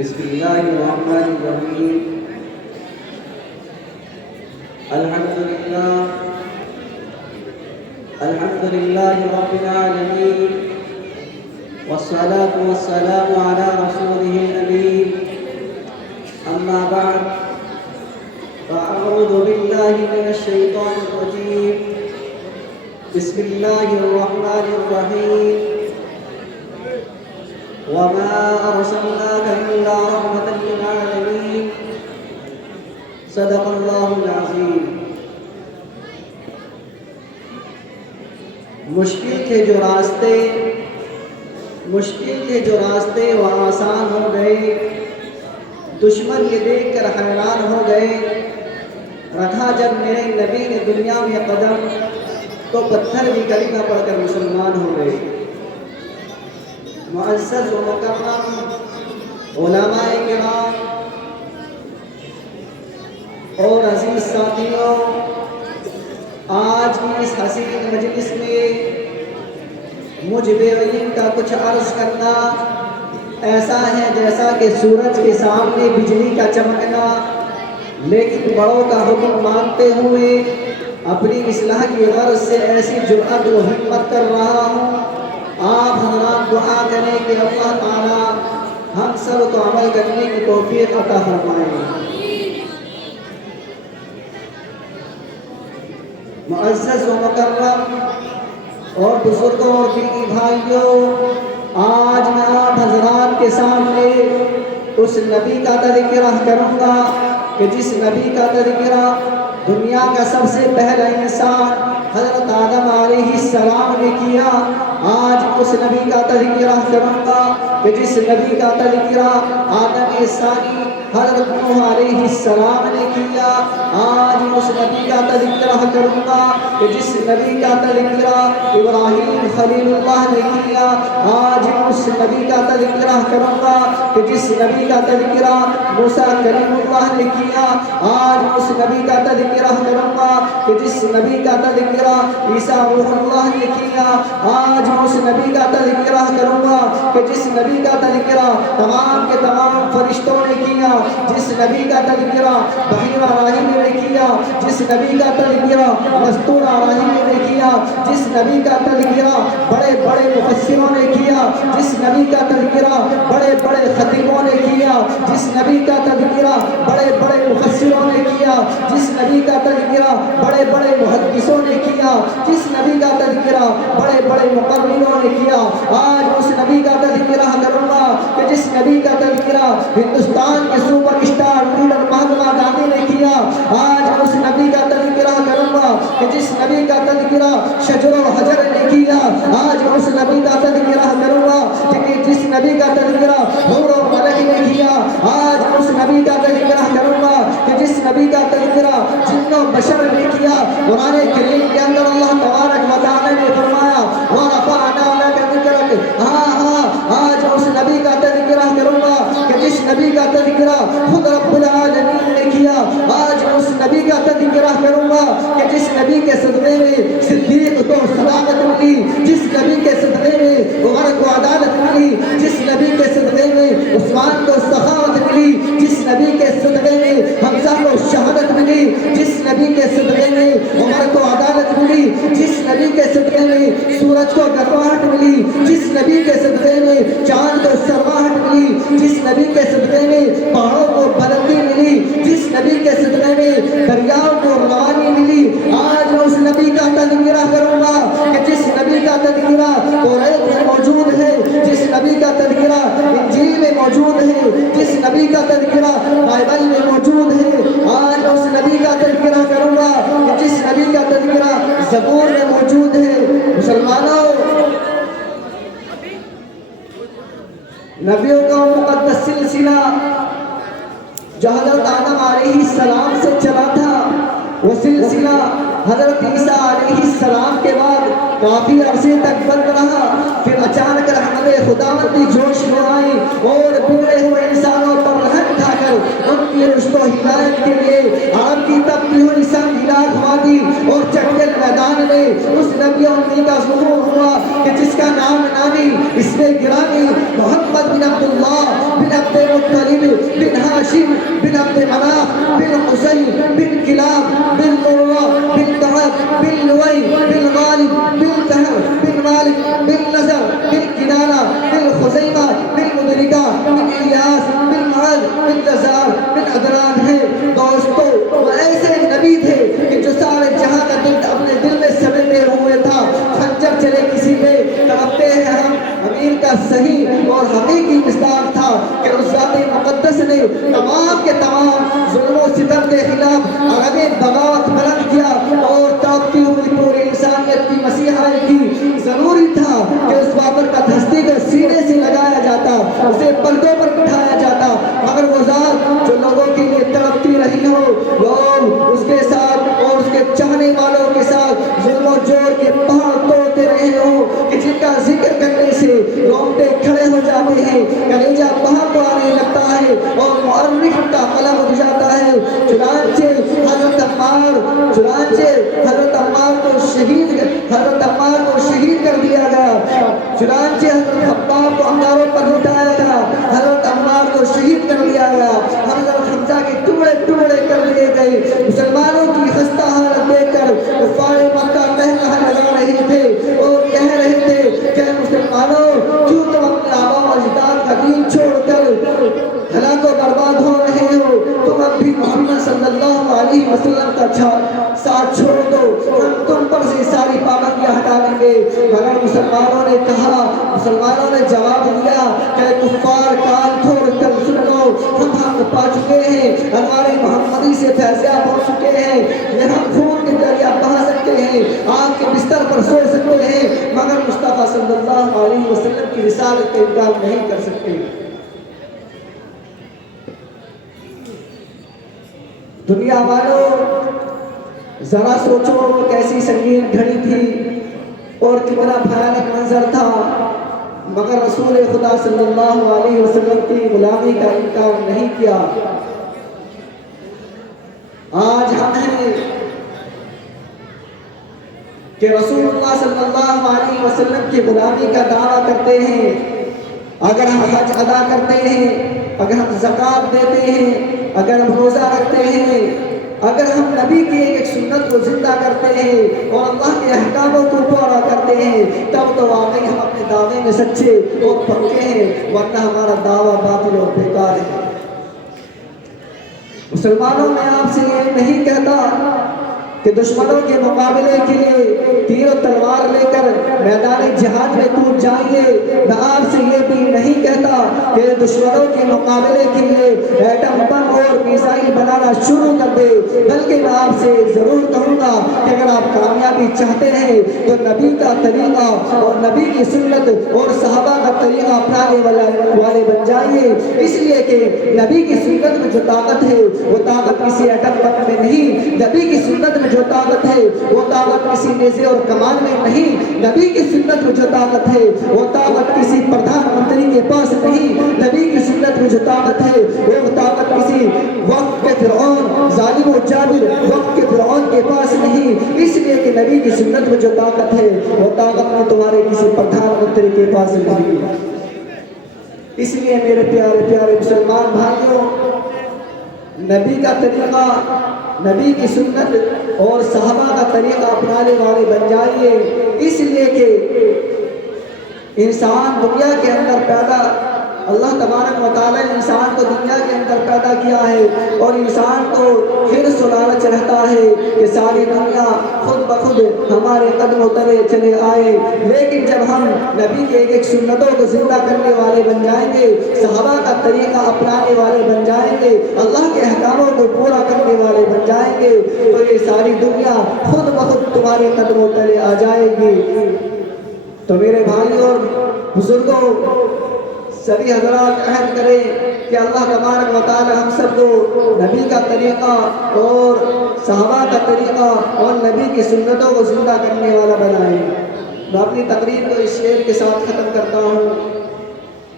بسم الله الرحمن الرحيم. الحمد لله رب العالمين، والصلاة والسلام على رسوله الأمين. أما بعد، فأعوذ بالله من الشيطان الرجيم. بسم الله الرحمن الرحيم. وما أرسلناك إلا رحمة للعالمين. صدق الله العظيم. مشکل کے جو راستے وہ آسان ہو گئے، دشمن یہ دیکھ کر حیران ہو گئے۔ رکھا جب میرے نبی نے دنیا میں قدم، تو پتھر بھی کلمہ پڑھ کر مسلمان ہو گئے۔ معزز و مکرم علماء کرام اور عزیز ساتھیوں، آج کی اس حسین مجلس میں مجھ بے علم کا کچھ عرض کرنا ایسا ہے جیسا کہ سورج کے سامنے بجلی کا چمکنا، لیکن بڑوں کا حکم مانتے ہوئے اپنی اصلاح کی غرض سے ایسی جرأت و ہمت کر رہا ہوں۔ آپ حضرات دعا کریں کہ اللہ تعالی ہم سب کو عمل کرنے کی توفیق عطا فرمائے۔ معزز و مکرم اور بزرگوں اور دینی بھائیوں، آج میں آپ حضرات کے سامنے اس نبی کا تذکرہ کروں گا کہ جس نبی کا تذکرہ دنیا کا سب سے پہلا انسان حضرت آدم علیہ السلام نے کیا۔ آج اس نبی کا تذکرہ کروں گا کہ جس نبی کا تذکرہ آدم ثانی حضرت نوح علیہ السلام نے کیا۔ آج اس نبی کا تذکرہ کروں گا کہ جس نبی کا تذکرہ ابراہیم خلیل اللہ نے کیا۔ آج اس نبی کا تذکرہ کروں گا کہ جس نبی کا تذکرہ موسیٰ کلیم اللہ نے کیا۔ آج اس نبی کا تذکرہ کروں گا کہ جس نبی کا تذکرہ عیسیٰ روح اللہ نے کیا۔ آج اس نبی کا تذکرہ کروں گا کہ جس نبی کا تذکرہ تمام کے تمام فرشتوں نے کیا، جس نبی کا تذکرہ بحیرہ راہب نے کیا، جس نبی کا تذکرہ مستورہ راہب نے کیا، جس نبی کا تذکرہ بڑے بڑے مفسروں نے کیا، جس نبی کا تذکرہ بڑے بڑے خطیبوں نے کیا، جس نبی کا تذکرہ بڑے بڑے مفسروں نے کیا، جس نبی کا تذکرہ بڑے بڑے محدثوں نے کیا، جس نبی کا تذکرہ بڑے بڑے مقرروں نے کیا۔ آج اس نبی کا تذکرہ کروں گا کہ جس نبی کا تذکرہ ہندوستان کے super star leader Mahatma Gandhi نے کیا۔ آج اس نبی کا تذکرہ کروں گا کہ جس نبی کا تذکرہ شجر و حجر نے کیا۔ آج اس نبی کا تذکرہ کروں گا کہ جس نبی کا تذکرہ حور و ملک نے کیا۔ آج اس نبی کا تذکرہ کروں گا کہ جس نبی کا تذکرہ جن و بشر نے کیا۔ قرآن کریم کے اندر اللہ تبارک و تعالی نے فرمایا وَرَفَعْنَا لَكَ ذِكْرَكَ۔ آج اس نبی کا تذکرہ کروں گا کہ جس نبی کا تذکرہ خود رب العالمین نے کیا۔ آج اس نبی کا تذکرہ کروں گا کہ جس نبی کے صدقے میں صدیق کو صداقت ملی، جس نبی کے صدقے میں عمر کو عدالت ملی، جس نبی کے صدقے میں عثمان کو سخاوت ملی، جس نبی کے صدقے میں حمزہ کو شہادت ملی، جس نبی کے صدقے میں عمر کو عدالت ملی، جس نبی کے صدقے میں سورج کو گرواہٹ ملی، جس نبی کے صدقے میں چاند کو سرواہٹ ملی، جس نبی کے صدقے میں پہاڑوں کو بلندی ملی، جس نبی کے صدقے میں دریاؤں کو روانی ملی۔ آج میں اس نبی کا تذکرہ کروں گا کہ جس نبی کا تذکرہ توریت میں موجود ہے، جس نبی کا تذکرہ انجیل میں موجود ہے، جس نبی کا تذکرہ بائبل میں موجود ہے۔ آج میں اس نبی کا تذکرہ کروں گا کہ جس نبی کا تذکرہ زبور میں موجود ہے۔ مسلمانوں، نبیوں کا مقدس سلسلہ جو حضرت آدم علیہ السلام سے چلا تھا، وہ سلسلہ حضرت عیسیٰ علیہ السلام کے بعد کافی عرصے تک بند رہا۔ پھر اچانک رحمت خداوندی جوش میں آئی اور بگڑے ہوئے انسانوں پر رحم کھا کر ان کی رشد و ہدایت کے لیے عرب کی تبلیغ و لسان ہلاک وادی اور چٹل میدان میں اس نبی امی کا ظہور ہوا کہ جس کا نام نامی اس میں گرامی محمد بن عبداللہ بن عبد المطلب اسے پردوں پر بٹھایا جاتا، مگر وہ ذات جو لوگوں کے لیے تڑپتی رہی ہو، لوگ اس کے ساتھ اور اس کے چاہنے والوں کے ساتھ ظلم و جور کے پہاڑ توڑتے رہے ہو کہ جن کا ذکر کرنے سے رونگٹے کھڑے ہو جاتے ہیں، کلیجہ باہر کو آنے لگتا ہے اور مؤرخ کا قلم اٹھ جاتا ہے۔ چنانچہ حضرت عمار کو شہید کر دیا گیا، چنانچہ حضرت خباب کو انگاروں پر لٹایا گیا، حضرت عمار کو شہید کر دیا گیا، حضرت حمزہ کے ٹکڑے ٹکڑے کر دیے گئے۔ مسلمانوں کی خستہ حالت دیکھ کر کفار مکہ قہقہ لگا رہے تھے اور کہہ رہے تھے کہ مسلمانوں کیوں تم اپنے آباء و اجداد کا دین چھوڑ کر ہلاک و برباد ہو رہے ہو؟ تم اب بھی محمد صلی اللہ علیہ وسلم کا ساتھ چھوڑ دو، ہم تم پر سے ساری پابندیاں ہٹا دیں گے۔ مگر مسلمانوں نے جواب دیا کہ کفار کان کھول کر سن لو، ہم حق پا چکے ہیں، ہمارے محمدی سے فیضیاب ہو چکے ہیں، یہاں خون کے دریا بہا سکتے ہیں، آگ کے بستر پر سو سکتے ہیں، مگر مصطفیٰ صلی اللہ علیہ وسلم کی رسالت کا انکار نہیں کر سکتے۔ دنیا والوں ذرا سوچو کیسی سنگین گھڑی تھی اور کتنا بھیانک منظر تھا، مگر رسول خدا صلی اللہ علیہ وسلم کی غلامی کا انکار نہیں کیا۔ آج ہم ہیں کہ رسول اللہ صلی اللہ علیہ وسلم کی غلامی کا دعویٰ کرتے ہیں، اگر ہم حج ادا کرتے ہیں، اگر ہم زکوٰۃ دیتے ہیں، اگر ہم روزہ رکھتے ہیں، اگر ہم نبی کی ایک سنت کو زندہ کرتے ہیں اور اللہ کے احکاموں کو پورا کرتے ہیں، تب تو واقعی ہم اپنے دعوے میں سچے اور پکے ہیں، ورنہ ہمارا دعویٰ باطل اور بیکار ہے۔ مسلمانوں میں آپ سے یہ نہیں کہتا کہ دشمنوں کے مقابلے کے لیے تیر و تلوار لے کر میدان جہاد میں کود جائیے، میں آپ سے یہ بھی نہیں کہتا کہ دشمنوں کے مقابلے کے لیے ایٹم بم اور میزائل بنانا شروع کر دے، بلکہ میں آپ سے ضرور کہوں گا کہ اگر آپ کامیابی چاہتے ہیں تو نبی کا طریقہ اور نبی کی سنت اور صحابہ کا طریقہ اپنانے والے بن جائیے، اس لیے کہ نبی کی سنت میں جو طاقت ہے وہ طاقت کسی ایٹم بم میں نہیں، نبی کی سنت میں جو طاقت ہے وہ طاقت کسی نیزے اور کمان میں نہیں، نبی کی سنت میں جو طاقت ہے وہ طاقت کسی پردھان منتری کے پاس نہیں، نبی کی سنت میں جو طاقت ہے وہ طاقت کسی وقت کے فرعون ظالم و جابر وقت کے فرعون کے پاس نہیں، اس لیے کہ نبی کی سنت میں جو طاقت ہے وہ طاقت میں تمہارے کسی پردھان منتری کے پاس نہیں۔ اس لیے میرے پیارے پیارے مسلمان بھائیوں، نبی کا طریقہ، نبی کی سنت اور صحابہ کا طریقہ اپنانے والے بن جائیے، اس لیے کہ انسان دنیا کے اندر پیدا، اللہ تبارک و تعالیٰ نے انسان کو دنیا کے اندر پیدا کیا ہے اور انسان کو حرص و لالچ رہتا ہے کہ ساری دنیا خود بخود ہمارے قدم تلے چلے آئے، لیکن جب ہم نبی کے ایک سنتوں کو زندہ کرنے والے بن جائیں گے، صحابہ کا طریقہ اپنانے والے بن جائیں گے، اللہ کے احکاموں کو پورا کرنے والے بن جائیں گے، تو یہ ساری دنیا خود بخود تمہارے قدم تلے آ جائے گی۔ تو میرے بھائیوں اور بزرگوں، سبھی حضرات عہد کریں کہ اللہ تبارک و تعالی ہم سب کو نبی کا طریقہ اور صحابہ کا طریقہ اور نبی کی سنتوں کو زندہ کرنے والا بنائے۔ میں اپنی تقریر کو اس شعر کے ساتھ ختم کرتا ہوں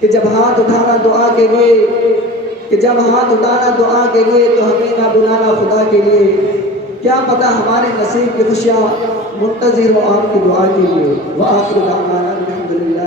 کہ جب ہاتھ اٹھانا دعا کے لیے تو ہمیں نہ بلانا خدا کے لیے، کیا پتہ ہمارے نصیب کی خوشیاں منتظر ہو آپ کی دعا کے لیے۔ وآخر دعوانا الحمدللہ۔